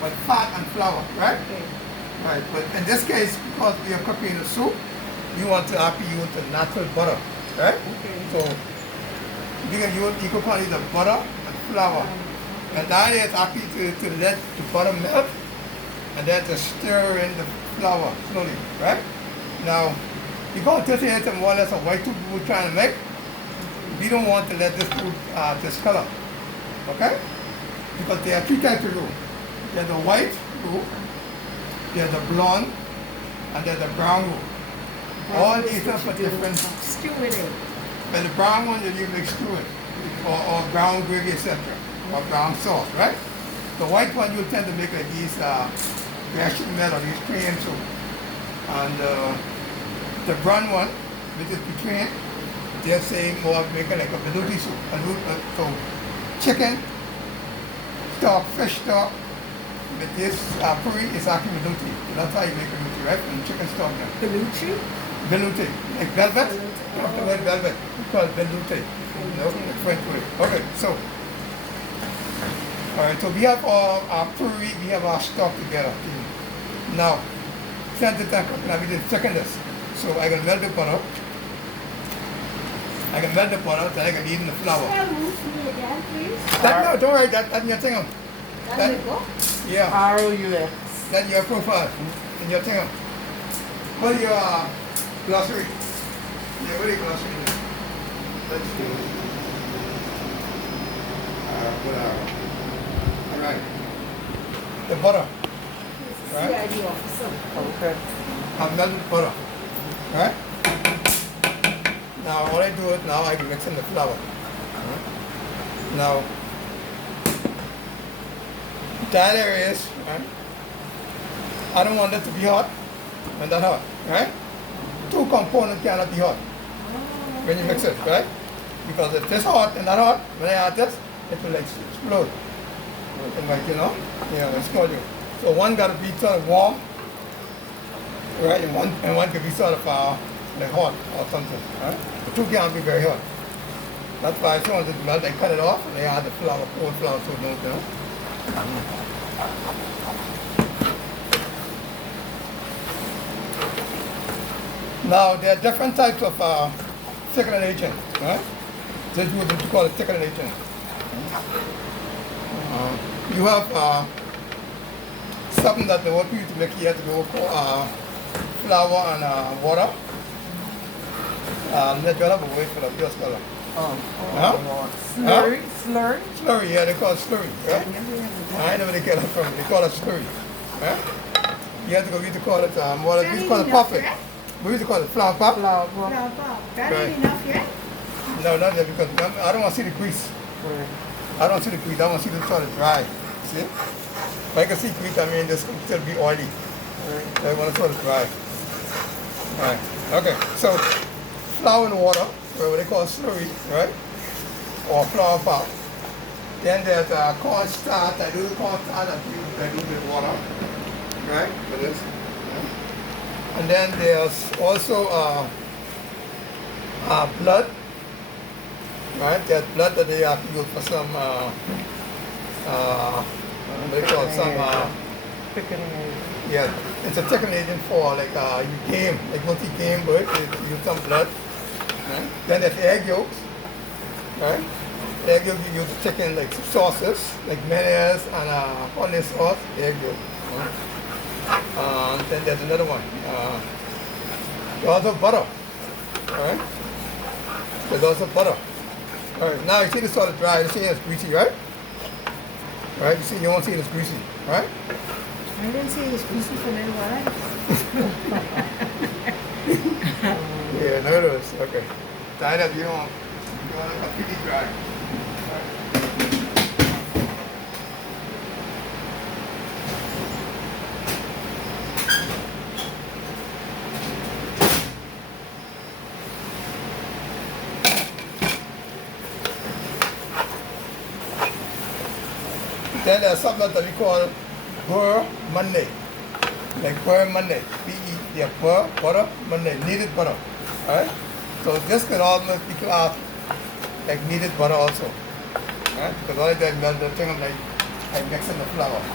but fat and flour, right? Okay. Right, but in this case, because we are cooking the soup, you want to actually use the natural butter, right? Okay. So you cook only the butter and flour. And that is actually to let the butter melt and then to stir in the flour slowly, right? Now, because this is more or less a white soup we're trying to make, we don't want to let this food discolor, okay? Because there are three types of roux. There's the white roux, there's the blonde, and there's the brown roux. All these are for different. Stew with it. And the brown one that you mix to it, or brown gravy, etc., or brown sauce, right? The white one you tend to make like these bechamel or these cream soup, and the brown one, which is between, they're saying more making like a velouté soup, so chicken stock, fish stock. But this curry is actually velouté. That's how you make velouté, right? From chicken stock now. Belucci? Velouté, like velvet. Velouté. You have the word velvet. It's called velouté. No, the French word. Okay, so. All right, so we have our curry, we have our stock together. Now, since the time now we did second this. So I can melt the butter. I can melt the butter, then I can eat in the flour. Spell roux for me again, please. No, don't worry, that's your thing. That's it, go. Yeah. R-O-U-X. That's your profile in your thing. What is your glossary? Yeah, what is your glossary? Let's see. All right. The butter. Right? CID officer. Okay. I've melted butter. Right? Now all I do is now I can mix in the flour. Right? Now that area is, right? I don't want it to be hot and that hot, right? Two components cannot be hot when you mix it, right? Because if this hot and that hot, when I add this, it will like explode. And like, explode you. So one gotta be sort of warm, right? And one could be sort of like hot or something, right? The two can't be very hot. That's why as soon as it melts, I cut it off and I add the flour, cold flour, so don't. Now there are different types of thickening agent, right? This is what you call a thickening agent. You have something that they want you to make here to go for flour and water. Let you have a wait for the pure color. Slurry? Slurry? Slurry, yeah, they call it slurry, right? I know where they get it from. They call it slurry, right? You have to go, we used to call it, we used to call it puffing. We used to call it flour pop. Flour. That Right. ain't enough yet? No, not that, because I don't want to see the grease. Right. I don't see the grease. I want to see the sort of dry. See? If I can see grease, I mean this could still be oily. Right. So I want to sort of dry. Right. Okay. So flour and water, or what they call slurry, right? Or flour pop. Then there's cornstarch. I do the cornstarch. I do with water, right? For this. Yeah. And then there's also blood. Right, there's blood that they have to use for some, what do you call it, some, Thickening agent. yeah, it's a thickening agent for like game, like multi-game bird, you use some blood, right? Then there's egg yolks, right? Egg yolks you use to thicken like sauces, like mayonnaise and onion sauce, egg yolk. Right? Then there's another one, there's also butter, right? There's also butter. All right, now you see this sort of dry, you see it's greasy, right? Right, you see, you won't see it's greasy, right? I didn't say it was greasy for little while. Yeah, no it is, okay. Tied up, you want it completely dry. Then there's something that we call beurre Monday. Like beurre Monday. B-E, yeah, beurre, butter, Monday, kneaded butter. Alright? So this could almost be classed like kneaded butter also. Right? Because all I did melt the thing, I mix in the flour.